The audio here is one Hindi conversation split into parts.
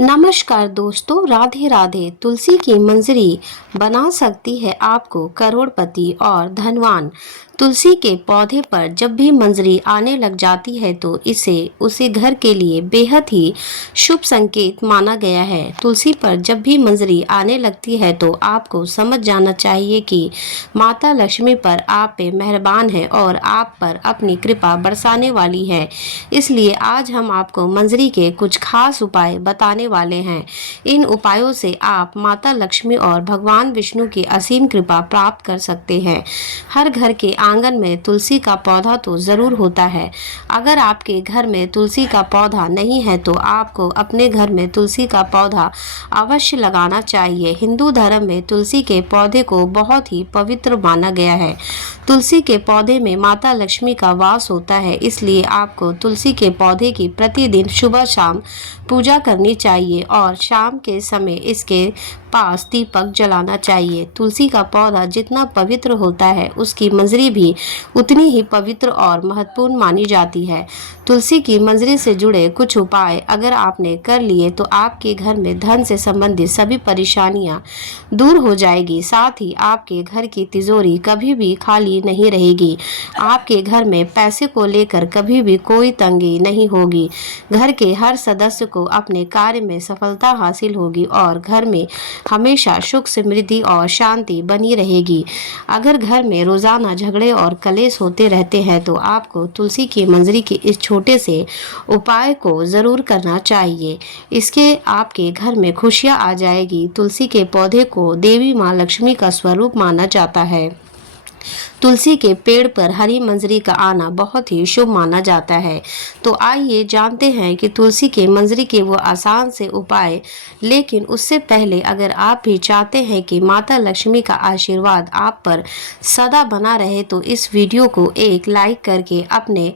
नमस्कार दोस्तों, राधे राधे। तुलसी की मंजरी बना सकती है आपको करोड़पति और धनवान। तुलसी के पौधे पर जब भी मंजरी आने लग जाती है तो इसे उसे घर के लिए बेहद ही शुभ संकेत माना गया है। तुलसी पर जब भी मंजरी आने लगती है तो आपको समझ जाना चाहिए कि माता लक्ष्मी पर आप पे मेहरबान है और आप पर अपनी कृपा बरसाने वाली है। इसलिए आज हम आपको मंजरी के कुछ खास उपाय बताने वाले हैं। इन उपायों से आप माता लक्ष्मी और भगवान विष्णु की असीम कृपा प्राप्त कर सकते हैं। हर घर के आंगन में तुलसी का पौधा तो जरूर होता है। अगर आपके घर में तुलसी का पौधा नहीं है तो आपको अपने घर में तुलसी का पौधा अवश्य लगाना चाहिए। हिंदू धर्म में तुलसी के पौधे को बहुत ही पवित्र माना गया है। तुलसी के पौधे में माता लक्ष्मी का वास होता है, इसलिए आपको तुलसी के पौधे की प्रतिदिन सुबह शाम पूजा करनी चाहिए और शाम के समय इसके पास दीपक जलाना चाहिए। तुलसी का पौधा जितना पवित्र होता है उसकी मंजरी भी उतनी ही पवित्र और महत्वपूर्ण मानी जाती है। तुलसी की मंजरी से जुड़े कुछ उपाय अगर आपने कर लिए तो आपके घर में धन से संबंधित सभी परेशानियां दूर हो जाएगी। साथ ही आपके घर की तिजोरी कभी भी खाली नहीं रहेगी। आपके घर में पैसे को लेकर कभी भी कोई तंगी नहीं होगी। घर के हर सदस्य को अपने कार्य में सफलता हासिल होगी और घर में हमेशा सुख समृद्धि और शांति बनी रहेगी। अगर घर में रोजाना झगड़े और कलेश होते रहते हैं तो आपको तुलसी की मंजरी के इस छोटे से उपाय को जरूर करना चाहिए। इसके आपके घर में खुशियां आ जाएगी। तुलसी के पौधे को देवी माँ लक्ष्मी का स्वरूप माना जाता है। तुलसी के पेड़ पर हरी मंजरी का आना बहुत ही शुभ माना जाता है। तो आइए जानते हैं कि तुलसी के मंजरी के वो आसान से उपाय। लेकिन उससे पहले अगर आप भी चाहते हैं कि माता लक्ष्मी का आशीर्वाद आप पर सदा बना रहे तो इस वीडियो को एक लाइक करके अपने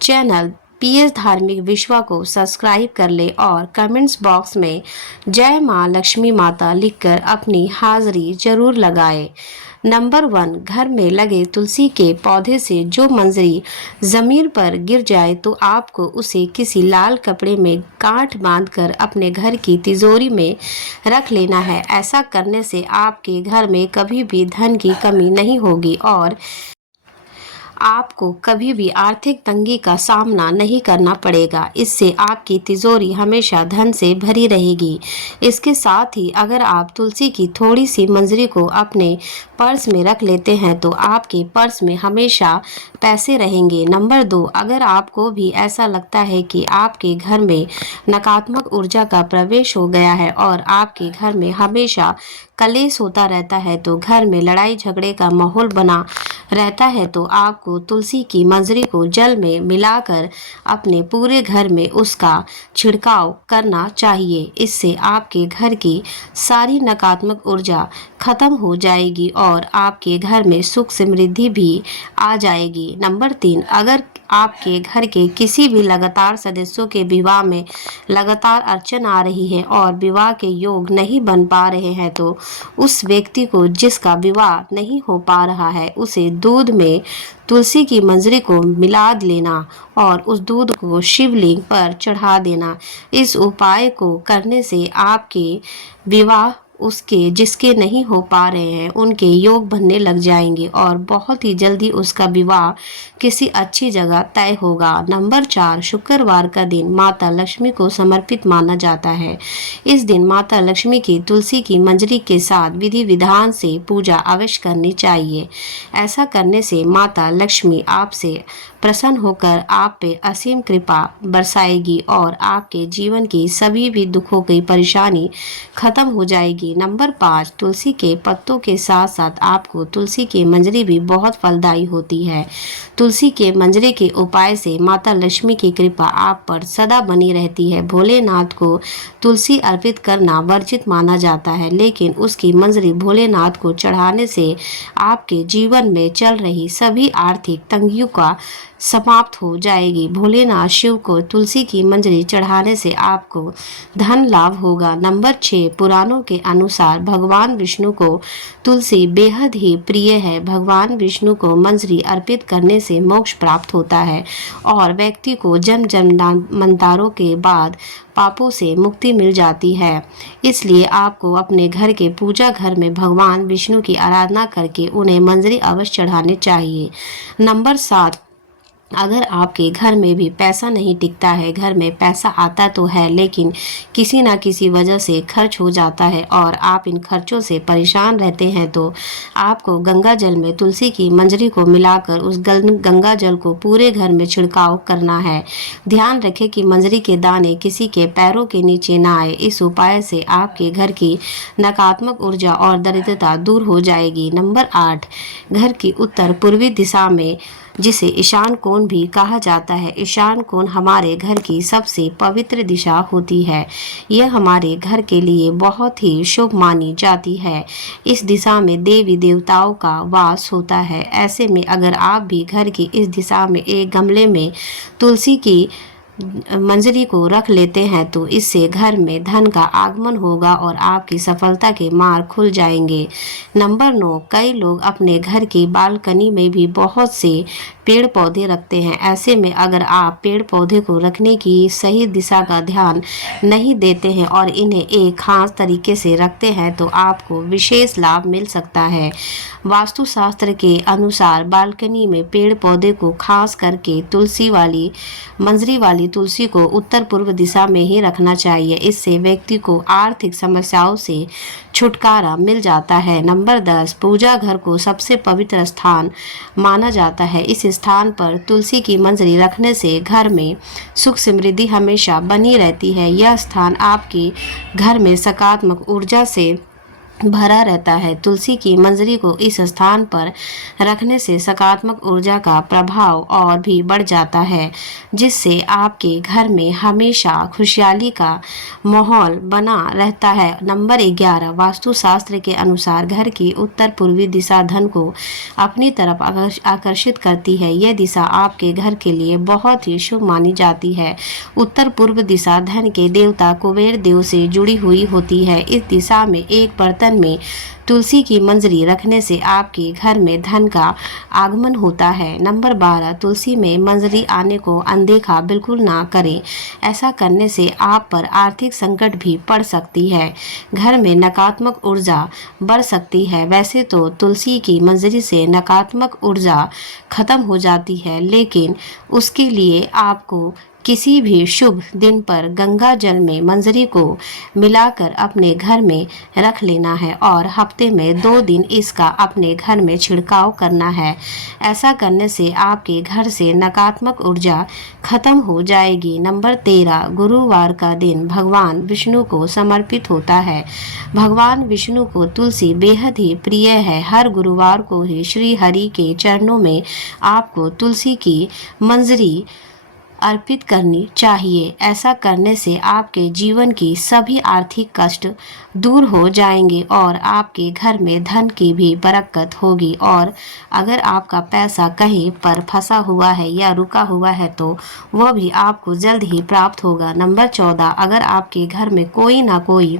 चैनल पीएस धार्मिक विश्वा को सब्सक्राइब कर ले और कमेंट्स बॉक्स में जय माँ लक्ष्मी माता लिखकर अपनी हाजिरी जरूर लगाए। नंबर 1, घर में लगे तुलसी के पौधे से जो मंजरी जमीन पर गिर जाए तो आपको उसे किसी लाल कपड़े में गांठ बांधकर अपने घर की तिजोरी में रख लेना है। ऐसा करने से आपके घर में कभी भी धन की कमी नहीं होगी और आपको कभी भी आर्थिक तंगी का सामना नहीं करना पड़ेगा। इससे आपकी तिजोरी हमेशा धन से भरी रहेगी। इसके साथ ही अगर आप तुलसी की थोड़ी सी मंजरी को अपने पर्स में रख लेते हैं तो आपके पर्स में हमेशा पैसे रहेंगे। नंबर 2, अगर आपको भी ऐसा लगता है कि आपके घर में नकारात्मक ऊर्जा का प्रवेश हो गया है और आपके घर में हमेशा कलेश होता रहता है तो घर में लड़ाई झगड़े का माहौल बना रहता है तो आपको तुलसी की मंजरी को जल में मिलाकर अपने पूरे घर में उसका छिड़काव करना चाहिए। इससे आपके घर की सारी नकारात्मक ऊर्जा खत्म हो जाएगी और आपके घर में सुख समृद्धि भी आ जाएगी। नंबर 3, अगर आपके घर के किसी भी लगातार सदस्यों के विवाह में लगातार अड़चन आ रही है और विवाह के योग नहीं बन पा रहे हैं तो उस व्यक्ति को जिसका विवाह नहीं हो पा रहा है उसे दूध में तुलसी की मंजरी को मिला लेना और उस दूध को शिवलिंग पर चढ़ा देना। इस उपाय को करने से आपके विवाह उसके जिसके नहीं हो पा रहे हैं उनके योग बनने लग जाएंगे और बहुत ही जल्दी उसका विवाह किसी अच्छी जगह तय होगा। नंबर 4, शुक्रवार का दिन माता लक्ष्मी को समर्पित माना जाता है। इस दिन माता लक्ष्मी की तुलसी की मंजरी के साथ विधि विधान से पूजा अवश्य करनी चाहिए। ऐसा करने से माता लक्ष्मी आपसे प्रसन्न होकर आप पे असीम कृपा बरसाएगी और आपके जीवन की सभी भी दुखों की परेशानी खत्म हो जाएगी। नंबर 5, तुलसी के पत्तों के साथ साथ आपको तुलसी की मंजरी भी बहुत फलदायी होती है। तुलसी के मंजरी के उपाय से माता लक्ष्मी की कृपा आप पर सदा बनी रहती है। भोलेनाथ को तुलसी अर्पित करना वर्जित माना जाता है, लेकिन उसकी मंजरी भोलेनाथ को चढ़ाने से आपके जीवन में चल रही सभी आर्थिक तंगियों का समाप्त हो जाएगी। भोलेनाथ शिव को तुलसी की मंजरी चढ़ाने से आपको धन लाभ होगा। नंबर 6, पुराणों के अनुसार भगवान विष्णु को तुलसी बेहद ही प्रिय है। भगवान विष्णु को मंजरी अर्पित करने से मोक्ष प्राप्त होता है और व्यक्ति को जन्म जन्मांतरों के बाद पापों से मुक्ति मिल जाती है। इसलिए आपको अपने घर के पूजा घर में भगवान विष्णु की आराधना करके उन्हें मंजरी अवश्य चढ़ानी चाहिए। नंबर 7, अगर आपके घर में भी पैसा नहीं टिकता है, घर में पैसा आता तो है लेकिन किसी ना किसी वजह से खर्च हो जाता है और आप इन खर्चों से परेशान रहते हैं, तो आपको गंगा जल में तुलसी की मंजरी को मिलाकर उस गंगा जल को पूरे घर में छिड़काव करना है। ध्यान रखें कि मंजरी के दाने किसी के पैरों के नीचे ना आए। इस उपाय से आपके घर की नकारात्मक ऊर्जा और दरिद्रता दूर हो जाएगी। नंबर 8, घर की उत्तर पूर्वी दिशा में, जिसे ईशान कोण भी कहा जाता है, ईशान कोण हमारे घर की सबसे पवित्र दिशा होती है। यह हमारे घर के लिए बहुत ही शुभ मानी जाती है। इस दिशा में देवी देवताओं का वास होता है। ऐसे में अगर आप भी घर की इस दिशा में एक गमले में तुलसी की मंजरी को रख लेते हैं तो इससे घर में धन का आगमन होगा और आपकी सफलता के मार्ग खुल जाएंगे। नंबर 9, कई लोग अपने घर की बालकनी में भी बहुत से पेड़ पौधे रखते हैं। ऐसे में अगर आप पेड़ पौधे को रखने की सही दिशा का ध्यान नहीं देते हैं और इन्हें एक खास तरीके से रखते हैं तो आपको विशेष लाभ मिल सकता है। वास्तुशास्त्र के अनुसार बालकनी में पेड़ पौधे को खास करके तुलसी वाली मंजरी वाली तुलसी को उत्तर पूर्व दिशा में ही रखना चाहिए। इससे व्यक्ति को आर्थिक समस्याओं से छुटकारा मिल जाता है। नंबर 10, पूजा घर को सबसे पवित्र स्थान माना जाता है। इस स्थान पर तुलसी की मंजरी रखने से घर में सुख समृद्धि हमेशा बनी रहती है। यह स्थान आपके घर में सकारात्मक ऊर्जा से भरा रहता है। तुलसी की मंजरी को इस स्थान पर रखने से सकारात्मक ऊर्जा का प्रभाव और भी बढ़ जाता है, जिससे आपके घर में हमेशा खुशहाली का माहौल बना रहता है। नंबर 11, वास्तुशास्त्र के अनुसार घर की उत्तर पूर्वी दिशा धन को अपनी तरफ आकर्षित करती है। यह दिशा आपके घर के लिए बहुत ही शुभ मानी जाती है। उत्तर पूर्व दिशा धन के देवता कुबेर देव से जुड़ी हुई होती है। इस दिशा में एक बर्तन में तुलसी की मंजरी रखने से आपके घर में धन का आगमन होता है। नंबर 12, तुलसी में मंजरी आने को अनदेखा बिल्कुल ना करें। ऐसा करने से आप पर आर्थिक संकट भी पड़ सकती है, घर में नकारात्मक ऊर्जा बढ़ सकती है। वैसे तो तुलसी की मंजरी से नकारात्मक ऊर्जा खत्म हो जाती है, लेकिन उसके लिए आपको किसी भी शुभ दिन पर गंगा जल में मंजरी को मिलाकर अपने घर में रख लेना है और हफ्ते में 2 दिन इसका अपने घर में छिड़काव करना है। ऐसा करने से आपके घर से नकारात्मक ऊर्जा खत्म हो जाएगी। नंबर 13, गुरुवार का दिन भगवान विष्णु को समर्पित होता है। भगवान विष्णु को तुलसी बेहद ही प्रिय है। हर गुरुवार को ही श्री हरि के चरणों में आपको तुलसी की मंजरी अर्पित करनी चाहिए। ऐसा करने से आपके जीवन की सभी आर्थिक कष्ट दूर हो जाएंगे और आपके घर में धन की भी बरकत होगी। और अगर आपका पैसा कहीं पर फंसा हुआ है या रुका हुआ है तो वह भी आपको जल्द ही प्राप्त होगा। नंबर 14, अगर आपके घर में कोई ना कोई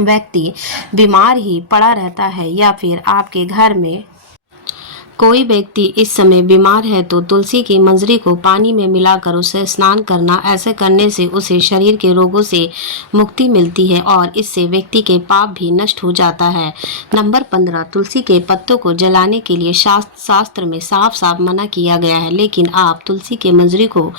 व्यक्ति बीमार ही पड़ा रहता है या फिर आपके घर में कोई व्यक्ति इस समय बीमार है तो तुलसी की मंजरी को पानी में मिलाकर उसे स्नान करना। ऐसे करने से उसे शरीर के रोगों से मुक्ति मिलती है और इससे व्यक्ति के पाप भी नष्ट हो जाता है। नंबर 15, तुलसी के पत्तों को जलाने के लिए शास्त्र में साफ साफ मना किया गया है, लेकिन आप तुलसी के मंजरी को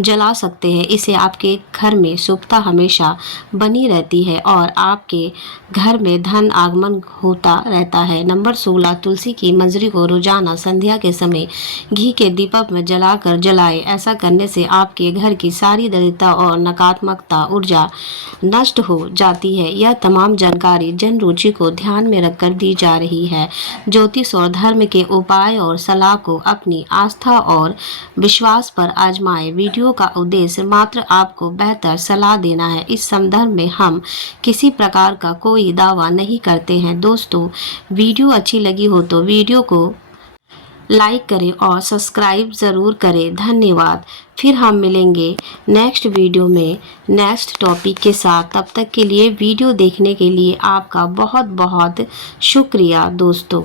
जला सकते हैं। इससे आपके घर में शुभता हमेशा बनी रहती है और आपके घर में धन आगमन होता रहता है। नंबर 16, तुलसी की मंजरी को रोजाना संध्या के समय घी के दीपक में जलाकर जलाए। ऐसा करने से आपके घर की सारी दरिद्रता और नकारात्मकता ऊर्जा नष्ट हो जाती है। यह तमाम जानकारी जन रुचि को ध्यान में रखकर दी जा रही है। ज्योतिष और धर्म के उपाय और सलाह को अपनी आस्था और विश्वास पर आजमाएं। वीडियो का उद्देश्य मात्र आपको बेहतर सलाह देना है। इस संदर्भ में हम किसी प्रकार का कोई दावा नहीं करते हैं। दोस्तों, वीडियो अच्छी लगी हो तो वीडियो को लाइक करें और सब्सक्राइब ज़रूर करें। धन्यवाद। फिर हम मिलेंगे नेक्स्ट वीडियो में नेक्स्ट टॉपिक के साथ। तब तक के लिए वीडियो देखने के लिए आपका बहुत बहुत शुक्रिया दोस्तों।